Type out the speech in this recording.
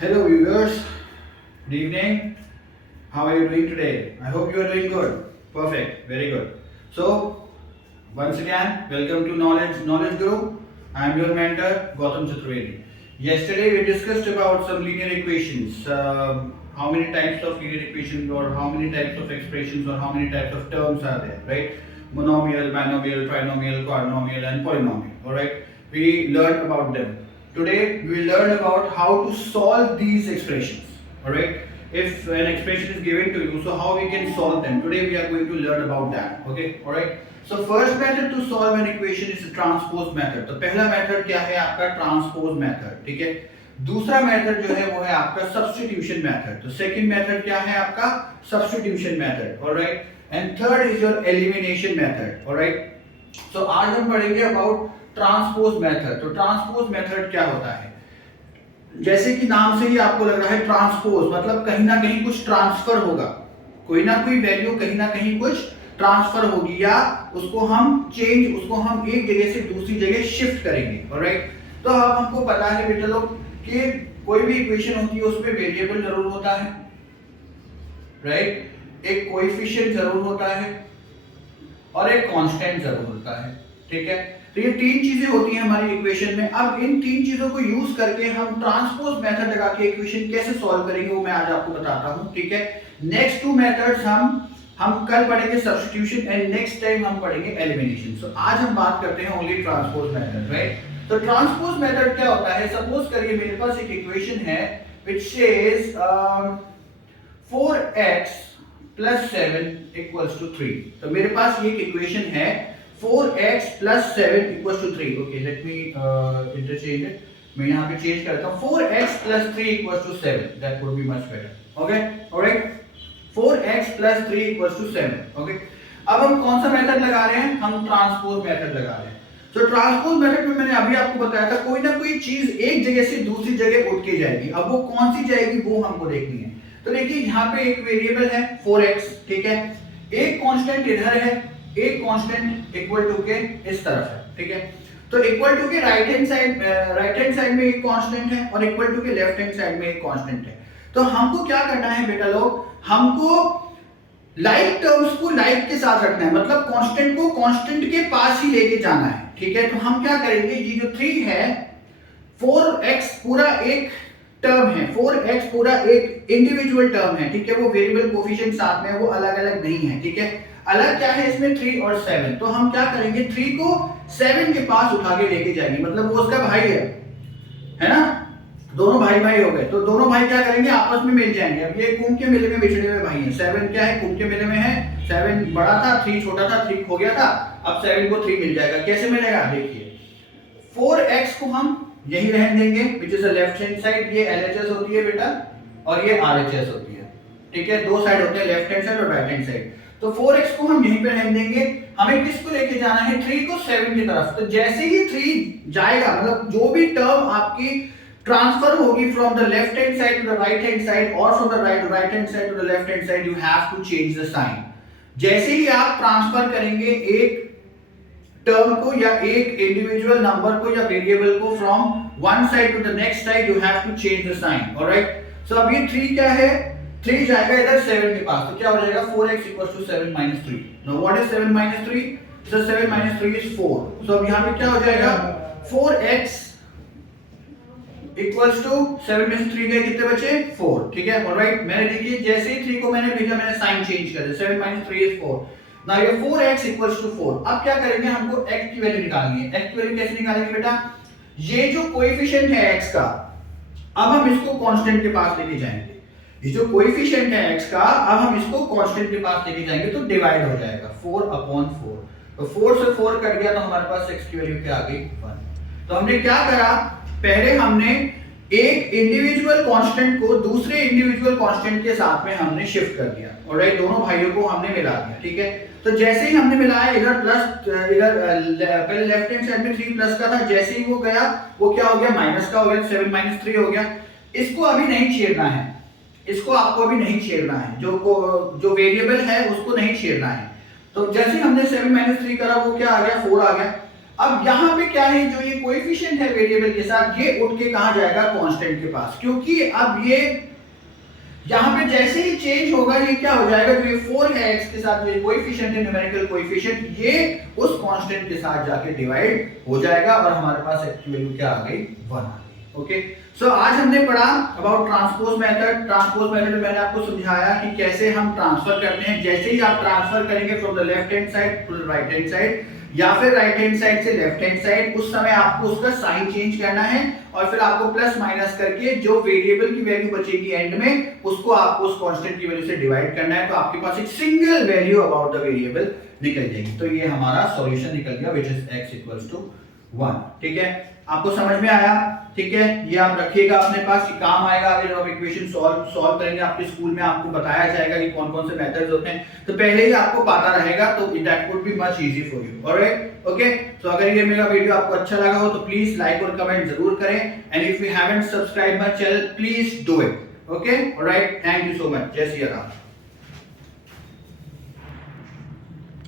Hello viewers, good evening. How are you doing today? I hope you are doing good. Perfect, very good. So, once again, welcome to Knowledge Guru. I am your mentor Gautam Chaturvedi. Yesterday we discussed about some linear equations. How many types of linear equations, or how many types of expressions, or how many types of terms are there, right? Monomial, binomial, trinomial, quadrinomial, and polynomial. All right. We learned about them. Today we will learn about how to solve these expressions. All right. If an expression is given to you, so how we can solve them. Today we are going to learn about that. Okay. All right. So first method to solve an equation is the transpose method. तो पहला method क्या है आपका transpose method, ठीक है। दूसरा method जो है वो है आपका सब्स्टिट्यूशन मेथड। तो सेकंड मेथड क्या है आपका substitution method, alright. And third is your elimination method, alright. So आज हम पढ़ेंगे अबाउट ट्रांसपोज मेथड। तो ट्रांसपोज मेथड क्या होता है, जैसे कि नाम से ही आपको लग रहा है ट्रांसपोज मतलब कहीं ना कहीं कुछ ट्रांसफर होगा, कोई ना कोई वैल्यू कहीं ना कहीं कुछ ट्रांसफर होगी, या उसको हम एक जगह से दूसरी जगह शिफ्ट करेंगे, ऑलराइट। तो अब हमको पता है बेटा लोग कि कोई भी इक्वेशन होती है उसमें वेरिएबल जरूर होता है, राइट, एक कोएफिशिएंट जरूर होता है और एक कांस्टेंट जरूर होता है, ठीक है। तो ये तीन चीजें होती हैं हमारी इक्वेशन में। अब इन तीन चीजों को यूज करके हम ट्रांसपोज मेथड लगा के इक्वेशन कैसे सॉल्व करेंगे वो मैं आज आपको बताता हूं, ठीक है। नेक्स्ट टू मेथड्स हम कल पढ़ेंगे सब्स्टिट्यूशन एंड नेक्स्ट टाइम हम पढ़ेंगे एलिमिनेशन। सो आज हम बात करते हैं ओनली ट्रांसपोज मेथड, राइट। तो ट्रांसपोज मेथड क्या होता है, सपोज करिए मेरे पास एक इक्वेशन है व्हिच सेज 4x + 7 = 3। तो मेरे पास ये इक्वेशन है 4x + 7 = 3। Okay, let me interchange it. मैं यहां पे चेंज करता हूं 4x + 3 = 7। That would be much better, okay, alright. 4x + 3 = 7, okay. अब हम कौन सा मेथड लगा रहे हैं, हम ट्रांसपोज मेथड लगा रहे हैं। तो ट्रांसपोज मेथड में मैंने अभी आपको बताया था कोई ना कोई चीज एक जगह से दूसरी जगह उठ के जाएगी। अब वो कौन सी जाएगी वो हमको देखनी है। तो देखिए यहाँ पे एक वेरिएबल है 4x, ठीक है, एक कांस्टेंट इधर है, एक कांस्टेंट इक्वल टू के इस तरफ है, ठीक है। तो इक्वल टू के राइट हैंड साइड में एक कांस्टेंट है और इक्वल टू के लेफ्ट हैंड साइड में एक कांस्टेंट है। तो हमको क्या करना है बेटा लोग, हमको लाइक टर्म्स को लाइक के साथ रखना है, मतलब कांस्टेंट को कांस्टेंट के पास ही लेके जाना है, ठीक है। तो हम क्या करेंगे, ये जो 3 है 4x पूरा एक टर्म है, 4x पूरा एक इंडिविजुअल टर्म है, ठीक है। वो वेरिएबल कोफिशिएंट साथ में है, वो अलग अलग नहीं है, ठीक है। अलग क्या है इसमें 3 और 7। तो हम क्या करेंगे 3 को 7 के पास उठा के लेके जाएंगे, मतलब वो उसका भाई है ना, दोनों भाई भाई हो गए। तो दोनों भाई क्या करेंगे आपस में मिल जाएंगे। अब ये कुंभ के मेले में बिछड़े हुए भाई हैं। 7 क्या है, कुंभ के मेले में है, 7 बड़ा था 3 छोटा था, 3 खो गया था, अब 7 को 3 मिल जाएगा। कैसे मिलेगा देखिए, 4x को हम यही रहने देंगे which is the left hand side, ये LHS होती है बेटा और ये RHS होती है, ठीक है। दो साइड होते हैं, लेफ्ट हैंड साइड और राइट हैंड साइड। तो 4x को हम यहीं पे रहने देंगे, हमें किसको लेके जाना है 3 को 7 की तरफ। तो जैसे ही 3 जाएगा, मतलब जो भी टर्म आपकी ट्रांसफर होगी from the left hand side to the right hand side और from the right hand side to the left hand side, you have to change the sign. जैसे ही आप ट्रांसफर करेंगे एक टर्म को या एक इंडिविजुअल नंबर को या वेरिएबल को from one side to the next side, you have to change the sign, alright. So अब ये 3 क्या है, 3 जाएगा इधर 7 के पास, तो क्या हो जाएगा 4x = 7 - 3। Now what is 7 - 3? So 7 - 3 is 4। सो अब यहां पे क्या हो जाएगा 4x इक्वल्स टू 7 में से 3 गए, कितने बचे 4, ठीक है, ऑलराइट। मैंने देखिए जैसे ही 3 को मैंने भेजा, मैंने साइन चेंज कर दिया, 7 - 3 इज 4। नाउ ये 4x इक्वल्स टू 4। अब क्या करेंगे, हमको x की वैल्यू निकालनी है। x की वैल्यू कैसे निकालेंगे बेटा, ये जो कोएफिशिएंट है x का, अब हम इसको कांस्टेंट के पास लेके जाएंगे। ये जो कोएफिशिएंट है x का, अब हम इसको कांस्टेंट के पास लेके जाएंगे तो डिवाइड हो जाएगा 4/4। तो 4 से 4 कट गया, तो हमारे पास x की वैल्यू क्या आ गई 1। तो हमने क्या करा, पहले हमने एक इंडिविजुअल कांस्टेंट को दूसरे इंडिविजुअल कांस्टेंट के साथ में हमने शिफ्ट कर दिया, ऑलराइट। दोनों भाइयों को हमने मिला दिया, ठीक है। तो जैसे ही हमने मिलाया, इधर प्लस, इधर पहले लेफ्ट हैंड साइड में 3 प्लस का था, जैसे ही वो गया वो क्या हो गया माइनस का हो गया, 7 - 3 हो गया। इसको अभी नहीं छेड़ना है, इसको आपको अभी नहीं छेड़ना है, जो वेरिएबल है उसको नहीं छेड़ना है। तो जैसे ही हमने 7 - 3 करा, वो क्या आ गया 4 आ गया। अब यहाँ पे क्या है, जो ये कोएफिशिएंट है वेरिएबल के साथ, ये उठ के कहाँ जाएगा, कांस्टेंट के पास, क्योंकि अब ये यहाँ पे जैसे ही चेंज होगा ये क्या हो जाएगा, जो ये 4x के साथ जो कोएफिशिएंट है, न्यूमेरिकल कोएफिशिएंट, ये उस कांस्टेंट के साथ जाके डिवाइड हो जाएगा और हमारे पास एक्चुअल वैल्यू क्या आ गई, 1 आ गई। ओके, सो आज हमने पढ़ा about transpose method. Transpose method में मैंने आपको समझाया कि कैसे हम ट्रांसफर करते हैं। जैसे ही आप ट्रांसफर करेंगे from the left hand side to the right hand side, या फिर राइट हैंड साइड से लेफ्ट हैंड साइड, उस समय आपको उसका साइन चेंज करना है और फिर आपको प्लस माइनस करके जो वेरिएबल की वैल्यू बचेगी एंड में, उसको आपको उस कांस्टेंट की वैल्यू से डिवाइड करना है, तो आपके पास एक single value about the variable निकल जाएगी। तो ये हमारा सॉल्यूशन निकल गया, व्हिच इज x = 1। ठीक है, आपको समझ में आया? ठीक है, ये आप रखिएगा अपने पास, ये काम आएगा अगर आप इक्वेशन सॉल्व करेंगे। आपके स्कूल में आपको बताया जाएगा कि कौन कौन से मेथड्स होते हैं, तो पहले ही आपको पता रहेगा, तो that would be much easy for you. Alright, okay. तो अगर ये मेरा वीडियो आपको अच्छा लगा हो तो प्लीज लाइक और कमेंट जरूर करें, and if you haven't subscribe my channel please do it. Okay, alright, thank you so much. जय श्री राम।